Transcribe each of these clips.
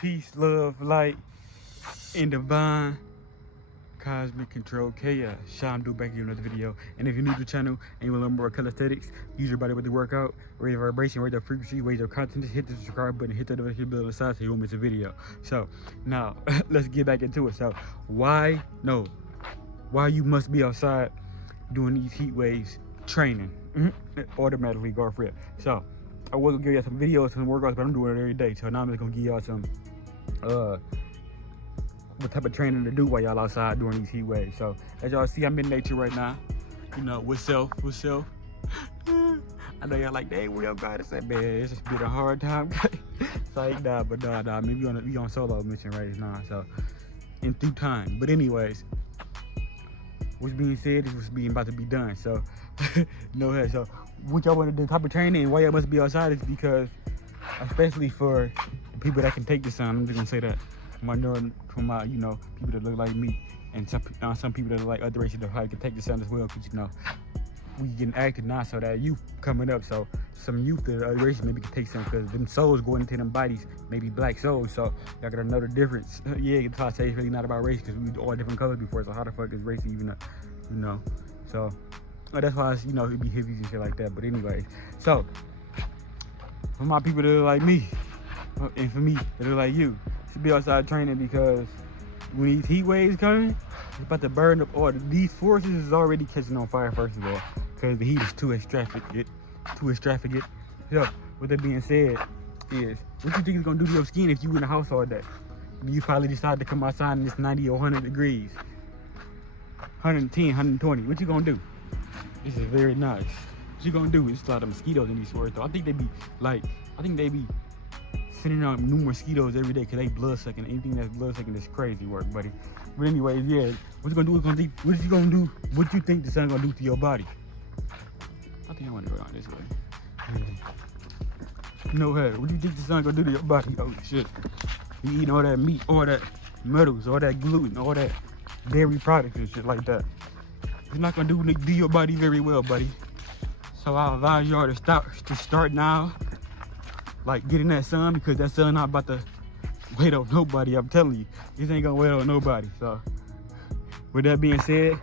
peace, love, light, and divine cosmic control chaos. Sham do back here in another video. And if you're new to the channel and you want to learn more about color aesthetics, use your body with the workout, raise your vibration, raise your frequency, raise your content, hit the subscribe button, hit that notification bell on the side so you won't miss a video. So now let's get back into it. So why you must be outside doing these heat waves training automatically go for it. So I was gonna give you some videos, some workouts, but I'm doing it every day. So now I'm just gonna give y'all some what type of training to do while y'all outside during these heat waves. So as y'all see, I'm in nature right now. You know, with self. I know y'all like, dang, where y'all got us at, man? It's just been a hard time. It's like, nah, maybe we on solo mission right now. So in through time. But anyways, what's being said is what's being about to be done. So no head. So what y'all want to do, type of training and why y'all must be outside is because, especially for the people that can take the sun, I'm just gonna say that. From my, you know, people that look like me, and some people that are like other races that probably can take the sun as well, because, you know, we getting active now, so that youth coming up, so some youth that are other races maybe can take some, because them souls going into them bodies, maybe black souls, so y'all gotta know the difference. Yeah, that's why I say it's really not about race, because we all different colors before, so how the fuck is race even up, you know? So that's why it's, you know, it'd be hippies and shit like that. But anyways, so for my people that are like me, and for me that are like you, should be outside training, because when these heat waves coming, it's about to burn up all these forces is already catching on fire, first of all, because the heat is too extravagant. So with that being said, is what you think is gonna do to your skin if you in the house all day? You probably decide to come outside in this 90 or 100 degrees, 110, 120. What you gonna do? This is very nice. What you gonna do? It's a lot of mosquitoes in these forests, though. I think they be sending out new mosquitoes every day, because they blood sucking. Anything that's blood sucking is crazy work, buddy. But anyways, yeah, what you gonna do? What you think the sun gonna do to your body? I think I want to go down this way. Yeah. No head. What do you think the sun gonna do to your body? Oh shit! You eating all that meat, all that metals, all that gluten, all that dairy products and shit like that. It's not gonna do your body very well, buddy. So I advise y'all to start now, like getting that sun, because that sun not about to wait on nobody. I'm telling you, this ain't gonna wait on nobody. So with that being said,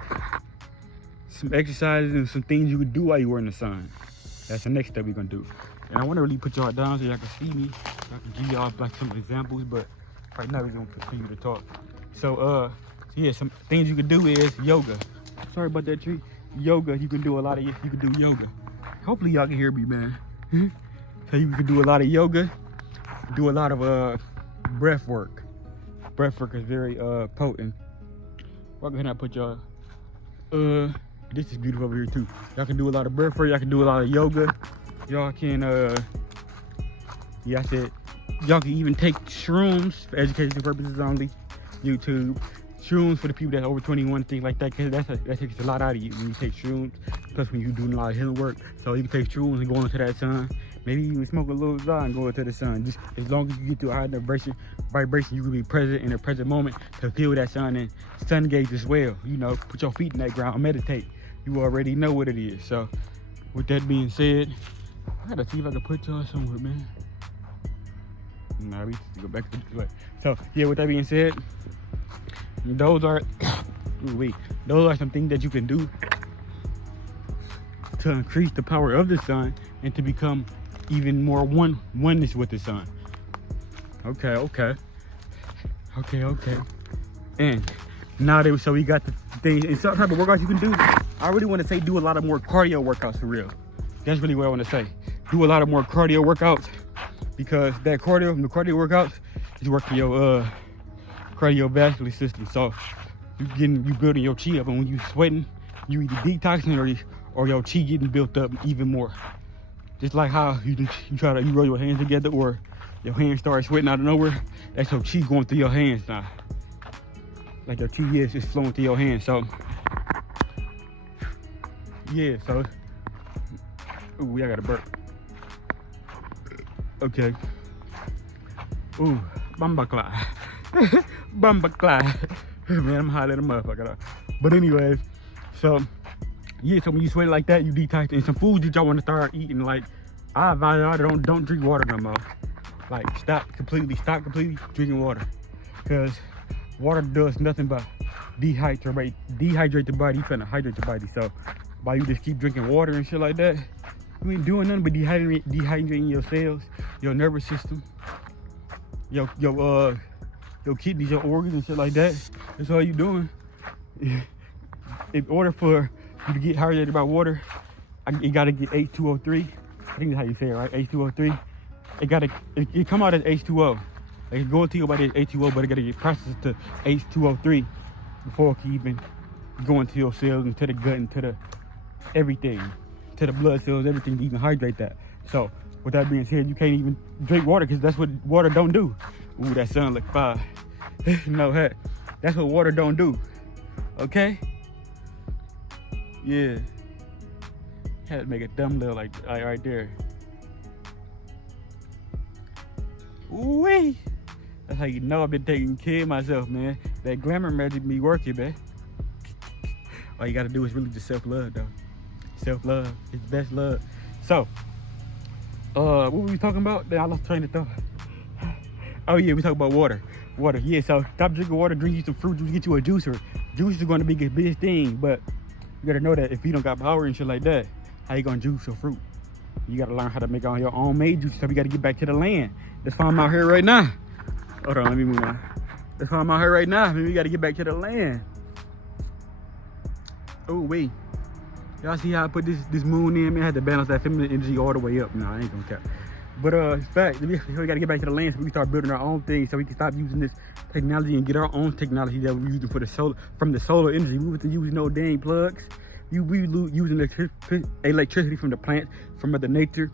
some exercises and some things you can do while you're in the sun. That's the next step we're gonna do. And I want to really put y'all down so y'all can see me. I can give y'all like some examples, but right now we're gonna continue to talk. So yeah, some things you can do is yoga. Sorry about that tree. Yoga, you can do a lot of, you can do yoga. Hopefully y'all can hear me, man. So you can do a lot of yoga, do a lot of breath work. Breath work is very potent. Well, go ahead and I put y'all, this is beautiful over here too. Y'all can do a lot of breath work, y'all can do a lot of yoga. Y'all can, yeah, I said, y'all can even take shrooms for educational purposes only. YouTube. Shrooms for the people that's over 21, things like that, because that takes a lot out of you when you take shrooms, plus when you're doing a lot of healing work. So you can take shrooms and go into that sun, maybe even smoke a little zon and go into the sun. Just as long as you get to a high vibration, you can be present in the present moment to feel that sun and sun gaze as well. You know, put your feet in that ground, meditate. You already know what it is. So with that being said, I gotta see if I can put y'all somewhere, man. Nah, we go back to this way. So yeah, with that being said, those are some things that you can do to increase the power of the sun and to become even more oneness with the sun. Okay. And now so we got the things and some type of workouts you can do. I really want to say do a lot of more cardio workouts for real. That's really what I want to say. Do a lot of more cardio workouts, because the cardio workouts is working your cardiovascular system. So you building your chi up, and when you sweating, you either detoxing or your chi getting built up even more. Just like how you roll your hands together, or your hands start sweating out of nowhere. That's your chi going through your hands now. Like your chi is just flowing through your hands. So yeah, so ooh, I got a burp. Okay. Ooh, Bamba Clyde. Man, I'm hot at a motherfucker. But anyways, so yeah, so when you sweat like that, you detox. And some foods that y'all want to start eating, like I advise y'all don't drink water no more. Like stop completely drinking water, because water does nothing but dehydrate the body. You trying to hydrate the body. So while you just keep drinking water and shit like that, you ain't doing nothing but dehydrating your cells, your nervous system, your kidneys, your organs and shit like that. That's all you doing. In order for you to get hydrated by water, you gotta get H2O3. I think that's how you say it, right? H2O3. It come out as H2O. Like it go into your body as H2O, but it gotta get processed to H2O3 before it can even go into your cells, into the gut, into the everything, to the blood cells, everything to even hydrate that. So with that being said, you can't even drink water because that's what water don't do. Ooh, that sounds like fire. No heck, that's what water don't do. Okay? Yeah. Had to make a dumb little like right there. Ooh-wee. That's how you know I've been taking care of myself, man. That glamour magic be working, man. All you gotta do is really just self-love, though. Self-love is the best love. So, what were we talking about? I lost train of thought. Oh yeah, we talking about water. Water, yeah, so stop drinking water, drink you some fruit juice, get you a juicer. Juice is gonna be the biggest thing, but you gotta know that if you don't got power and shit like that, how you gonna juice your fruit? You gotta learn how to make all your own made juice, so we gotta get back to the land. That's why I'm out here right now. Hold on, let me move on. That's why I'm out here right now. Maybe we gotta get back to the land. Oh wait. Y'all see how I put this moon in? Man, I had to balance that feminine energy all the way up. Nah, I ain't gonna care. But in fact, we gotta get back to the land so we can start building our own thing, so we can stop using this technology and get our own technology that we're using for the solar, from the solar energy. We wasn't using no dang plugs. We using electricity from the plants, from Mother Nature,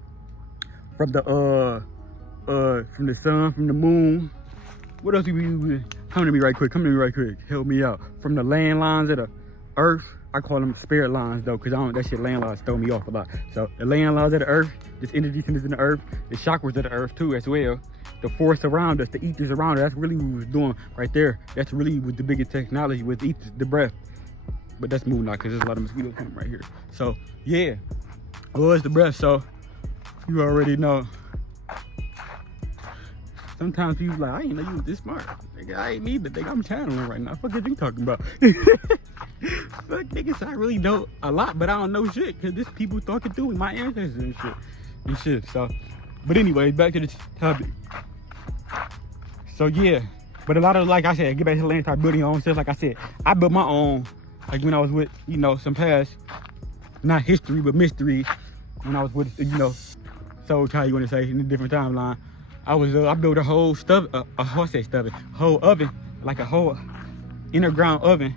from the sun, from the moon. What else do we use? Come to me right quick. Help me out. From the landlines of the earth. I call them spirit lines though, because that shit landlines throw me off a lot. So the landlines of the earth, this energy centers in the earth, the chakras of the earth too as well. The force around us, the ethers around us, that's really what we was doing right there. That's really what the biggest technology with ethers, the breath. But that's moving out because there's a lot of mosquitoes coming right here. So yeah, well, it's the breath, so you already know. Sometimes people like, I ain't know you was this smart. Nigga, I ain't neither. Nigga, I'm channeling right now. Fuck is you talking about? Fuck niggas, I really know a lot, but I don't know shit because this people talking through my ancestors and shit. So, but anyway, back to the topic. So yeah, but a lot of, like I said, get back to the land, start building your own stuff. Like I said, I built my own, like when I was with, some past, not history, but mysteries. When I was with, soul child, you want to say, in a different timeline. I built a whole whole oven, like a whole underground oven,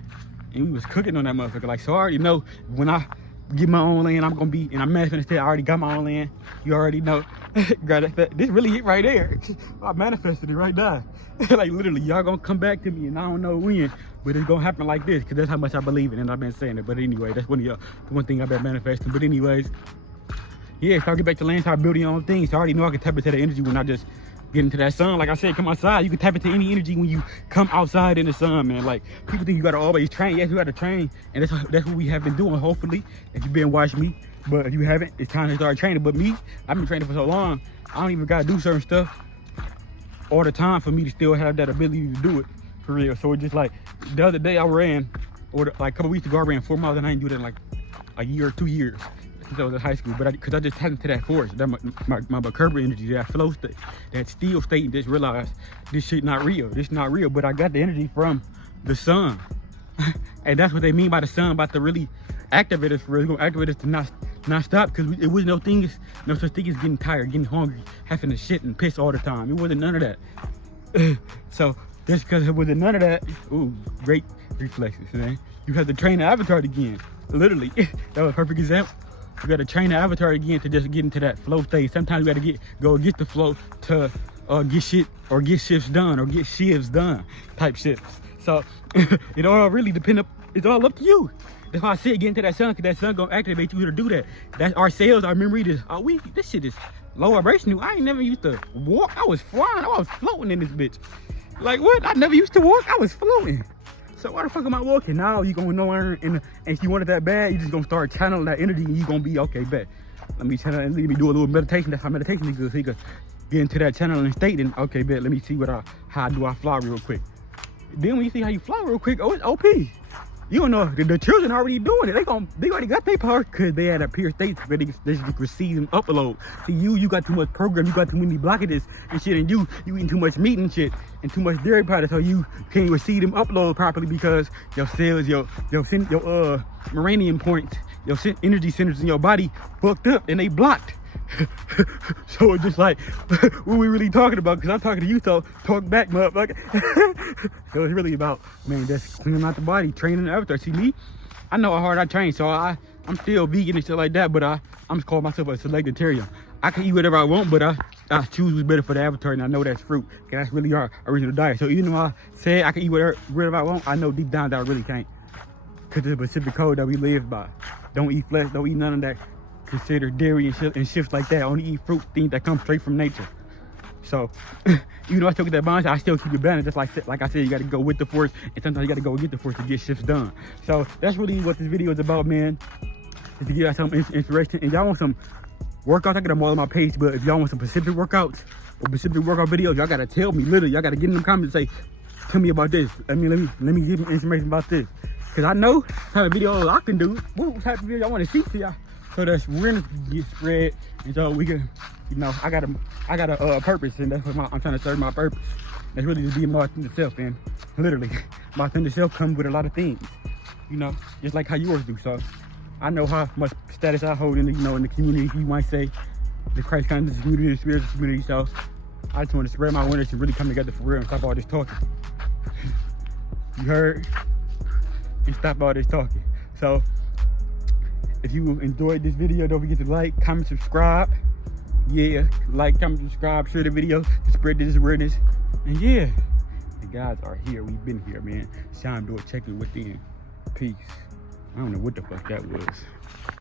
and we was cooking on that motherfucker. Like, so I already know when I get my own land, I'm gonna be, and I'm manifesting. I already got my own land. You already know. This really hit right there. I manifested it right now. Like literally, y'all gonna come back to me, and I don't know when, but it's gonna happen like this, because that's how much I believe in, and I've been saying it. But anyway, that's the one thing I've been manifesting. But anyways. Yeah, start get back to land, start building your own things. So I already know I can tap into that energy when I just get into that sun. Like I said, come outside. You can tap into any energy when you come outside in the sun, man. Like, people think you gotta always train. Yes, you gotta train, and that's what we have been doing, hopefully, if you've been watching me. But if you haven't, it's time to start training. But me, I've been training for so long, I don't even gotta do certain stuff all the time for me to still have that ability to do it, for real. So it's just like, the other day I ran, or like a couple weeks ago, I ran 4 miles, and I didn't do that in like a year or 2 years. Since I was in high school, but because I just tapped into that force, that my Merkaba energy, that flow state, that still state, and just realized this shit not real. This not real, but I got the energy from the sun, and that's what they mean by the sun, about to really activate us. Really gonna activate us to not stop, because it was no such thing as getting tired, getting hungry, having to shit and piss all the time. It wasn't none of that. So just because it wasn't none of that, ooh, great reflexes, man. You have to train the avatar again. Literally, that was a perfect example. You gotta train the avatar again to just get into that flow state. Sometimes you gotta go against the flow to get shifts done, or get shifts done, type shifts. So it all really it's all up to you. That's why I said get into that sun, because that sun gonna activate you to do that. That's our cells, our memory. This shit is low vibrational. I ain't never used to walk. I was flying. I was floating in this bitch. Like what? I never used to walk. I was floating. So why the fuck am I walking? Now you gonna learn, and if you want it that bad, you just gonna start channeling that energy, and you gonna be okay, bet. Let me do a little meditation. That's how meditation is good. So you can get into that channel and state, and okay, bet, let me see how do I fly real quick. Then when you see how you fly real quick, oh, it's OP. You don't know, the children already doing it. They already got their power because they had a pure state where they just receive and upload. See, you got too much program, you got too many blockages and shit, and you eating too much meat and shit and too much dairy products, so you can't receive them upload properly because your cells, your meridian points, your energy centers in your body fucked up and they blocked. So it's just like, what we really talking about? Because I'm talking to you, so talk back, motherfucker. So it's really about, man, just cleaning out the body, training and everything. See me, I know how hard I train, so I'm still vegan and shit like that, but I'm just calling myself a selectarian. I can eat whatever I want, but I choose what's better for the avatar, and I know that's fruit. Cause that's really our original diet. So even though I said I can eat whatever I want, I know deep down that I really can't. Cause the specific code that we live by. Don't eat flesh, don't eat none of that. Consider dairy and shifts like that. Only eat fruit, things that come straight from nature. So, even though I still get that balance, I still keep it balanced. Just like I said, you got to go with the force, and sometimes you got to go get the force to get shifts done. So that's really what this video is about, man. Is to give y'all some inspiration. And y'all want some workouts, I get them all on my page. But if y'all want some specific workouts or specific workout videos, y'all got to tell me. Literally, y'all got to get in the comments and say, tell me about this. Let me give you information about this. Because I know what type of video I can do. What type of video y'all want to see to y'all. So that awareness get spread, and so we can, you know, I got a purpose, and that's what I'm trying to serve my purpose. That's really to be my authentic self, and literally, my authentic self comes with a lot of things, you know, just like how yours do. So I know how much status I hold in the, you know, in the community. You might say the Christ conscious community, the spiritual community. So I just want to spread my awareness and really come together for real and stop all this talking. You heard? And stop all this talking. So, if you enjoyed this video, don't forget to like, comment, subscribe. Yeah, like, comment, subscribe, share the video to spread this awareness. And yeah, the guys are here. We've been here, man. Shine door checking within. Peace. I don't know what the fuck that was.